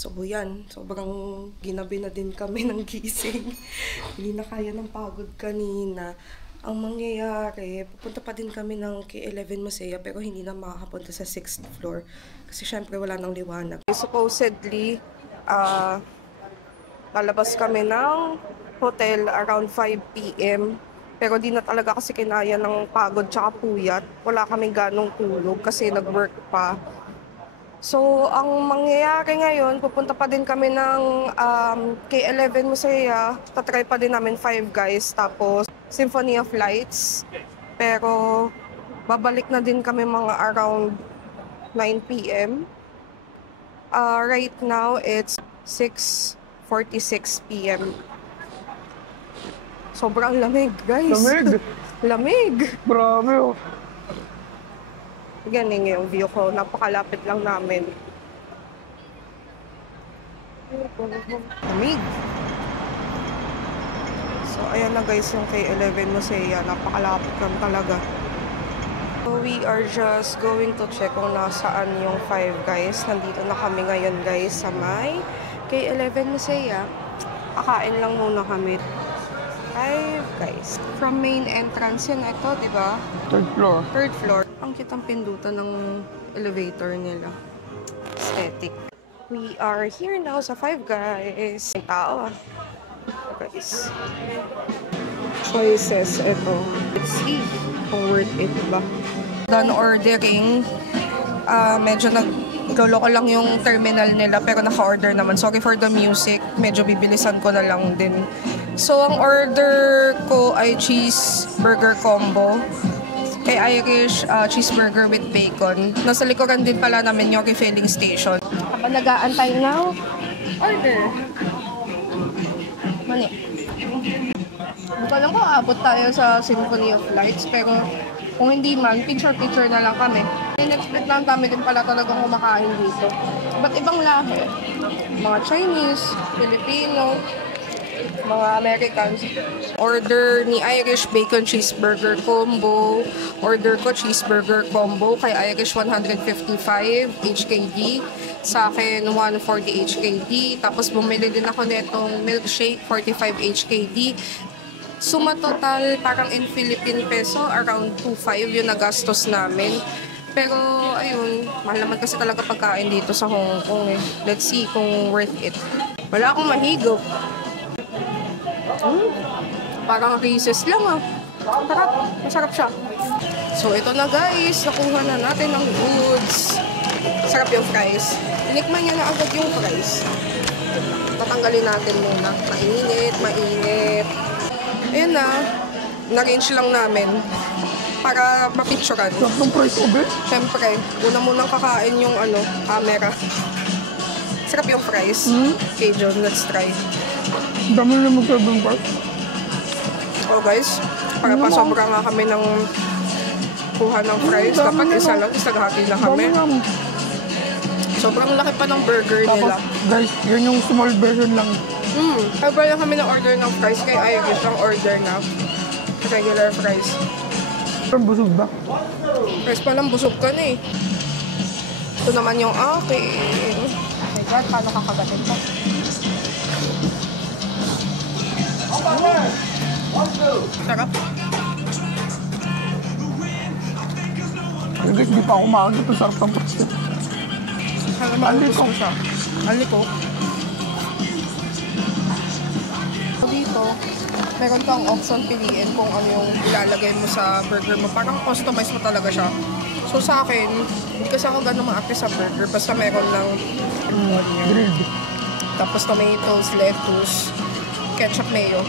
So yan, sobrang ginabi na din kami ng gising. Hindi na kaya ng pagod kanina. Ang mangyayari, pupunta pa din kami ng K11 Masaya pero hindi na makakapunta sa 6th floor. Kasi syempre wala nang liwanag. Supposedly, lalabas kami ng hotel around 5 PM. Pero di na talaga kasi kinaya ng pagod tsaka puyat. Wala kaming ganong tulog kasi nag-work pa. So, ang mangyayari ngayon, pupunta pa din kami ng K11 Masaya. Tatry pa din namin Five Guys, tapos Symphony of Lights. Pero, babalik na din kami mga around 9 PM. Right now, it's 6:46 PM. Sobrang lamig, guys. Lamig? Lamig! Grabe oh. Ganing yung view ko. Napakalapit lang namin. Lamig! So, ayan na guys yung K11 Masaya. Napakalapit lang talaga. So, we are just going to check kung nasaan yung Five Guys. Nandito na kami ngayon guys sa may K11 Masaya. Kakain lang muna kami. Five Guys. From main entrance yun ito, di ba? Third floor. Third floor. Ang kitang pindutan ng elevator nila. Aesthetic. We are here now sa Five Guys. May tao ah. Guys. Choices. Ito. Let's see kung worth it ba. Done ordering. Medyo nagloloko lang yung terminal nila pero naka-order naman. Sorry for the music. Medyo bibilisan ko na lang din. So, ang order ko ay cheeseburger combo. Kay Irish cheeseburger with bacon. Nasa likuran din pala namin yung refilling station. Habang nag-aantay now, order. Mani. Hindi ko alam kung aabot tayo sa Symphony of Lights, pero kung hindi man, picture-picture na lang kami. In-expect lang kami din pala talagang kumakain dito. Ba't ibang lahi? Mga Chinese, Filipino, mga Americans. Order ni Irish bacon cheeseburger combo. Order ko cheeseburger combo kay Irish 155 HKD. Sa akin 140 HKD. Tapos bumili din ako netong milkshake 45 HKD. Suma total parang in Philippine peso around 2.5 yung nagastos namin. Pero ayun, mahal naman kasi talaga pagkain dito sa Hong Kong eh. Let's see kung worth it. Wala akong mahigop. Parang Reese's lang ah. Sarap. Masarap siya. So ito na guys. Nakuha na natin ang goods. Sarap yung fries. Tinikman niya na agad yung fries. Tatanggalin natin muna. Mainit, mainit. Ayun na. Na-range lang namin. Para mapicturean. Saktong price ko, be? Siyempre. Una munang kakain yung camera. Sarap yung fries. Okay, John. Let's try. Dami na mag-serve yung price. Oh guys, para pa sobra nga kami ng kuha ng fries. Dapat isa lang, isaghati na kami. Sobrang laki pa ng burger nila. Tapos, guys, yun yung small version lang. Iba lang kami ng order ng fries kay Irish ang order na regular fries. Pero busog ba? Fries pa lang, busog ka na eh. Ito naman yung akin. Oh my God, paano kakagatin pa? Sarap. Guys, di pa ako maano ito sa sarap ng price. Maliko siya. Maliko. Dito, meron kang option piliin kung ano yung ilalagay mo sa burger mo. Parang customize mo talaga siya. So sa akin, hindi kasi ako gano'ng ma-active sa burger. Basta meron ng Grilled. tapos tomatoes, lettuce, ketchup, mayo.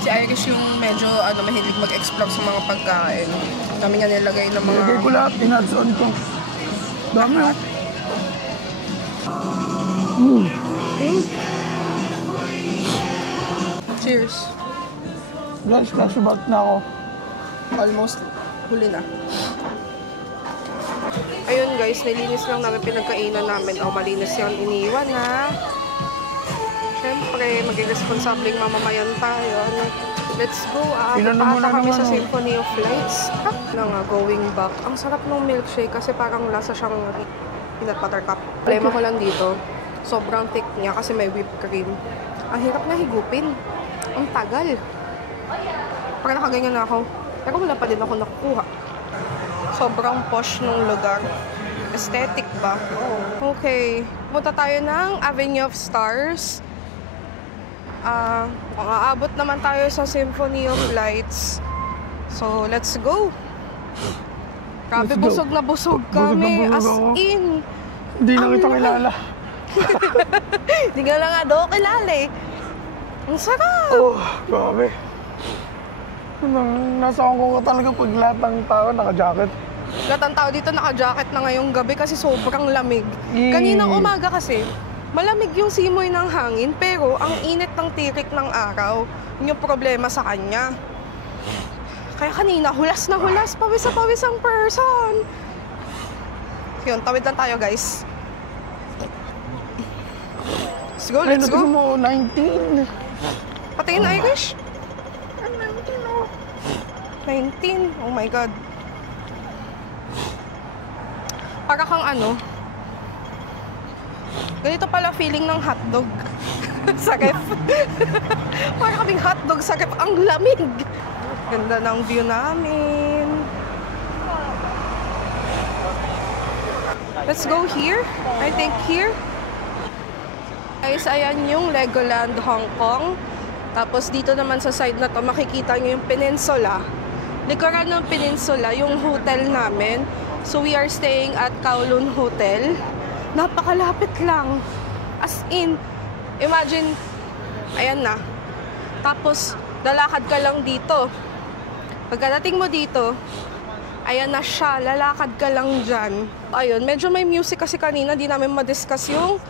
Si Irish yung medyo mahilig mag-explore sa mga pagkain. Dami nga nilagay ng mga... Nilagay ko lahat, in-adds-on ko. Dami ah. Cheers! Guys, last about na ako. Almost huli na. Ayun guys, nilinis lang namin pinagkainan namin. Malinis yung iniwan ha. Siyempre, maging responsableng mamamayan tayo. Let's go. Paata kami sa Symphony of Lights. Going back. Ang sarap ng milkshake kasi parang lasa siyang peanut butter cup. Problema ko lang dito, Sobrang thick niya kasi may whipped cream. Ang hirap na higupin. Ang tagal. Parang nakaganyan na ako. Pero wala pa din ako nakukuha. Sobrang posh nung lugar. Aesthetic ba? Okay. Punta tayo ng Avenue of Stars. Aabot naman tayo sa Symphony of Lights. So, let's go. Grabe, Let's go. busog na busog Busog na kami. busog As ako. in. Hindi na Ang kita laki. kilala. Hindi nga lang nga daw kilala eh. Ang sarap. Oh, grabe. Nasa Hong Kong ka talaga pag lahat ng tao naka-jacket. Lahat ng tao dito naka-jacket na ngayong gabi kasi sobrang lamig. Mm. Kaninang umaga kasi, malamig yung simoy ng hangin pero ang init ng tirik ng araw. Yun yung problema sa kanya. Kaya kanina, hulas na hulas, pawis na pawis ang person. Yun, tawid lang tayo guys. Let's go, Ay, let's go. natin mo, 19. Patingin Irish. 19. Oh my God. Para kang ano, ganito pala feeling ng hotdog sa ref. Para kaming hotdog sa ref. Ang lamig. Ganda ng view namin. Let's go here. I think here. Guys, ayan yung Legoland Hong Kong. Tapos dito naman sa side na to, makikita nyo yung peninsula. Likuran ng peninsula, yung hotel namin. So we are staying at Kowloon Hotel. Napakalapit lang. As in, imagine, ayan na. Tapos, lalakad ka lang dito. Pagkadating mo dito, ayan na siya, lalakad ka lang dyan. Ayun, medyo may music kasi kanina, di namin ma-discuss yung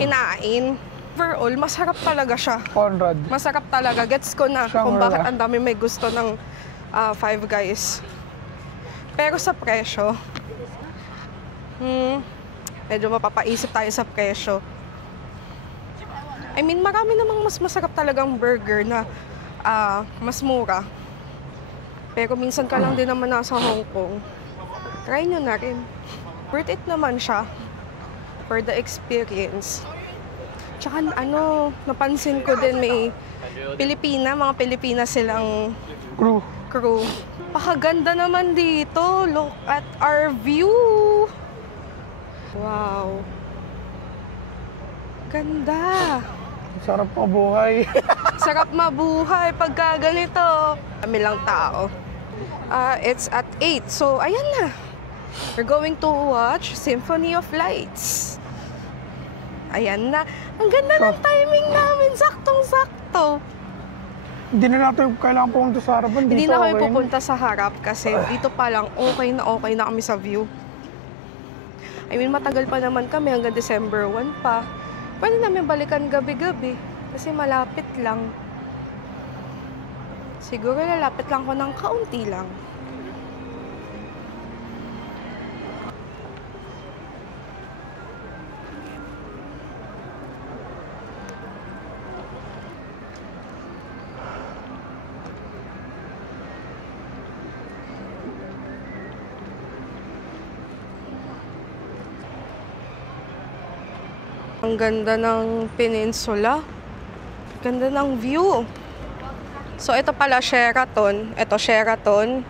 kinain. Overall, masarap talaga siya. Conrad. Masarap talaga. Gets ko na kung Shangri-La. bakit ang dami may gusto ng Five Guys. Pero sa presyo, medyo mapapaisip tayo sa presyo. I mean, marami namang mas masarap talagang burger na mas mura. Pero minsan ka lang din naman nasa Hong Kong. Try nyo na rin. Worth it naman siya for the experience. Tsaka ano, napansin ko din may mga Pilipina silang Crew. Pakaganda naman dito. Look at our view. Wow. Ganda. Sarap mabuhay. Sarap mabuhay pagka ganito. Kami lang tao. It's at 8. So, ayan na. We're going to watch Symphony of Lights. Ayan na. Ang ganda ng timing namin. Saktong-sakto. Hindi na natin kailangan pumunta sa harapan. Hindi Dito, na kami okay pupunta sa harap kasi dito pa lang okay na kami sa view. I mean, matagal pa naman kami hanggang December 1 pa. Pwede namin balikan gabi-gabi kasi malapit lang. Siguro lalapit lang ko ng kaunti lang. Ang ganda ng peninsula. Ganda ng view. So, ito pala Sheraton. Ito Sheraton.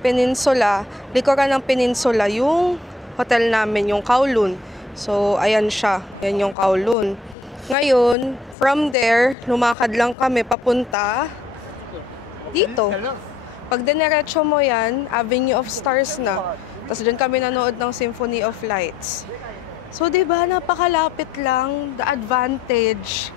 Peninsula. Likuran ng peninsula yung hotel namin, yung Kowloon. So, ayan siya. Yan yung Kowloon. Ngayon, from there, lumakad lang kami papunta dito. Pag dinerecho mo yan, Avenue of Stars na. Tapos dyan kami nanood ng Symphony of Lights. So, diba, napakalapit lang, the advantage.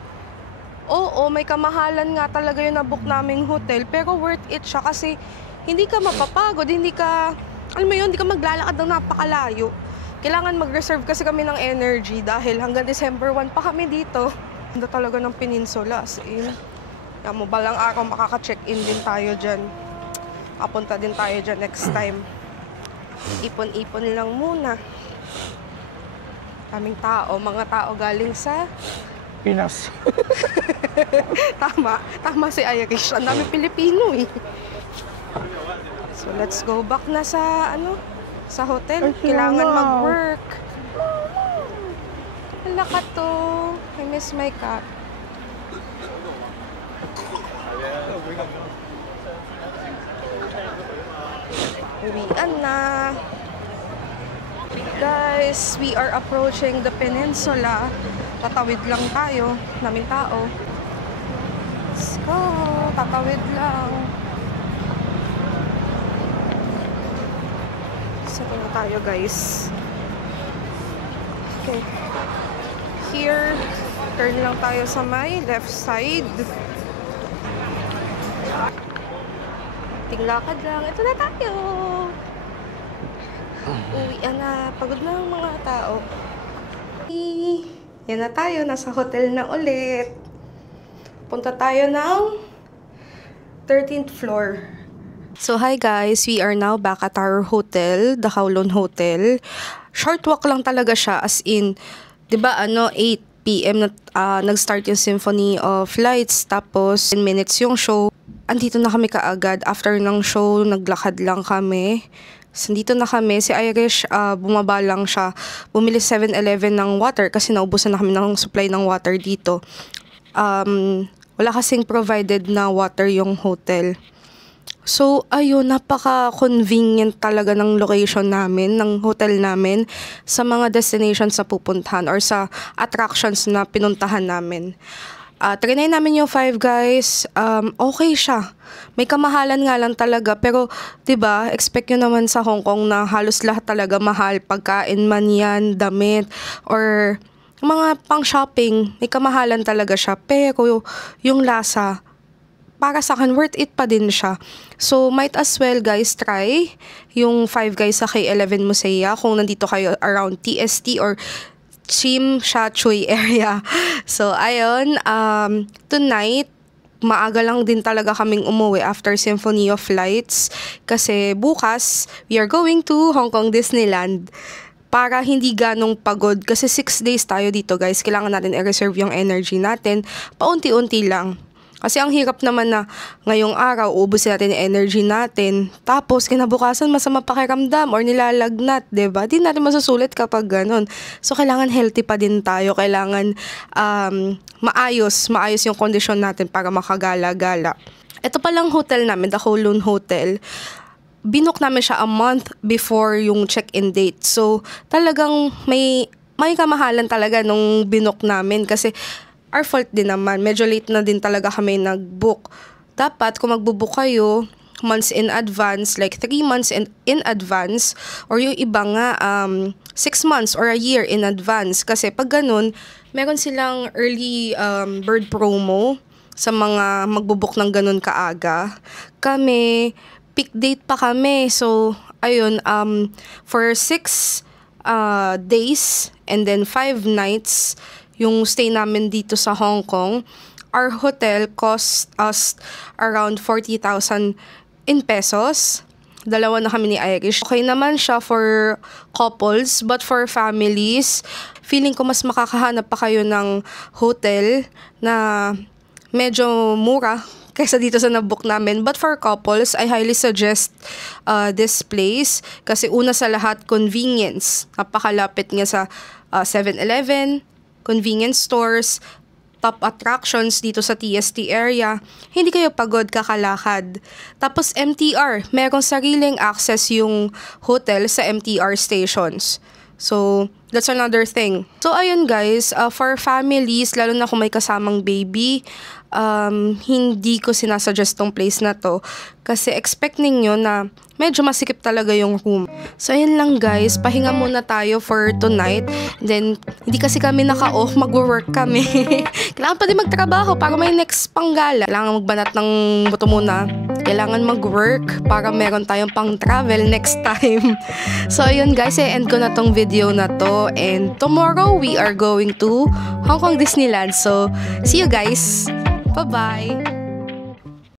Oo, may kamahalan nga talaga yung nabook naming hotel, pero worth it siya kasi hindi ka mapapagod, hindi ka, alam mo yun, hindi ka maglalakad ng napakalayo. Kailangan mag-reserve kasi kami ng energy dahil hanggang December 1 pa kami dito. Ganda talaga ng peninsula, as in. Yan mo, balang araw makaka-check-in din tayo dyan. Kapunta din tayo dyan next time. Ipon-ipon lang muna. Kaming tao, mga tao galing sa Pinas. Tama si Irish. Ang dami Pilipino eh. So let's go back na sa sa hotel. Ay, Kailangan wow. mag-work. na ka to. I miss my cat. Uwian na. Guys, we are approaching the peninsula. Tatawid lang tayo. Naming tao. Let's go. Tatawid lang. Saan na tayo, guys? Okay. Here, turn lang tayo sa may left side. Tinglakad lang. Ito na tayo. Uwian na. Pagod na ang mga tao. Yan na tayo. Nasa hotel na ulit. Punta tayo ng 13th floor. So hi guys, we are now back at our hotel, the Kowloon Hotel. Short walk lang talaga siya, as in, 'di ba 8 PM na nag-start yung Symphony of Lights, tapos 10 minutes yung show. Andito na kami kaagad. After ng show, naglakad lang kami. So, dito na kami. Si Irish, bumaba lang siya. Bumili 7-Eleven ng water kasi naubusan na kami ng supply ng water dito. Wala kasing provided na water yung hotel. So, ayun, napaka-convenient talaga ng location namin, ng hotel namin, sa mga destinations na pupuntahan or sa attractions na pinuntahan namin. Trinay namin yung Five Guys, okay siya. May kamahalan nga lang talaga, pero 'di ba, expect nyo naman sa Hong Kong na halos lahat talaga mahal, pagkain man yan, damit, or mga pang-shopping, may kamahalan talaga siya. Pero yung lasa, para sa akin, worth it pa din siya. So, might as well guys, try yung Five Guys sa K11 Musea kung nandito kayo around TST or Tsim Sha Tsui area. So, ayun, tonight, maaga lang din talaga kaming umuwi after Symphony of Lights kasi bukas, we are going to Hong Kong Disneyland para hindi ganong pagod kasi 6 days tayo dito guys. Kailangan natin i-reserve yung energy natin paunti-unti lang. Kasi ang hirap naman na ngayong araw, ubus natin yung energy natin. Tapos, kinabukasan, masama pakiramdam or nilalagnat, diba? Di natin masusulit kapag ganun. So, kailangan healthy pa din tayo. Kailangan maayos yung kondisyon natin para makagala-gala. Ito palang hotel namin, the Kowloon Hotel. Binook namin siya a month before yung check-in date. So, talagang may kamahalan talaga nung binook namin kasi our fault din naman. Medyo late na din talaga kami nag-book. Dapat, kung magbubook kayo months in advance, like 3 months in advance, or yung iba nga, 6 months or a year in advance. Kasi pag ganun, meron silang early bird promo sa mga magbubook ng ganun kaaga. Kami, peak date pa kami. So, ayun, for 6 days and then 5 nights, yung stay namin dito sa Hong Kong, our hotel cost us around 40,000 in pesos. Dalawa na kami ni Irish. Okay naman siya for couples, but for families, feeling ko mas makakahanap pa kayo ng hotel na medyo mura kaysa dito sa nabook namin. But for couples, I highly suggest this place kasi una sa lahat, convenience. Napakalapit nga sa 7-Eleven, convenience stores, top attractions dito sa TST area. Hindi kayo pagod kakalakad. Tapos MTR, merong sariling access yung hotel sa MTR stations. So, that's another thing. So, ayun guys, for families, lalo na kung may kasamang baby, hindi ko sinasuggest tong place na to. Kasi expect ninyo na medyo masikip talaga yung room. So, ayun lang guys. Pahinga muna tayo for tonight. Then, hindi kasi kami naka-off. Mag-work kami. Kailangan pa din magtrabaho para may next panggala. Kailangan magbanat ng buto muna. Kailangan mag-work para meron tayong pang-travel next time. So, ayun guys. I-end ko na tong video na to. And tomorrow, we are going to Hong Kong Disneyland. So, see you guys. Bye-bye.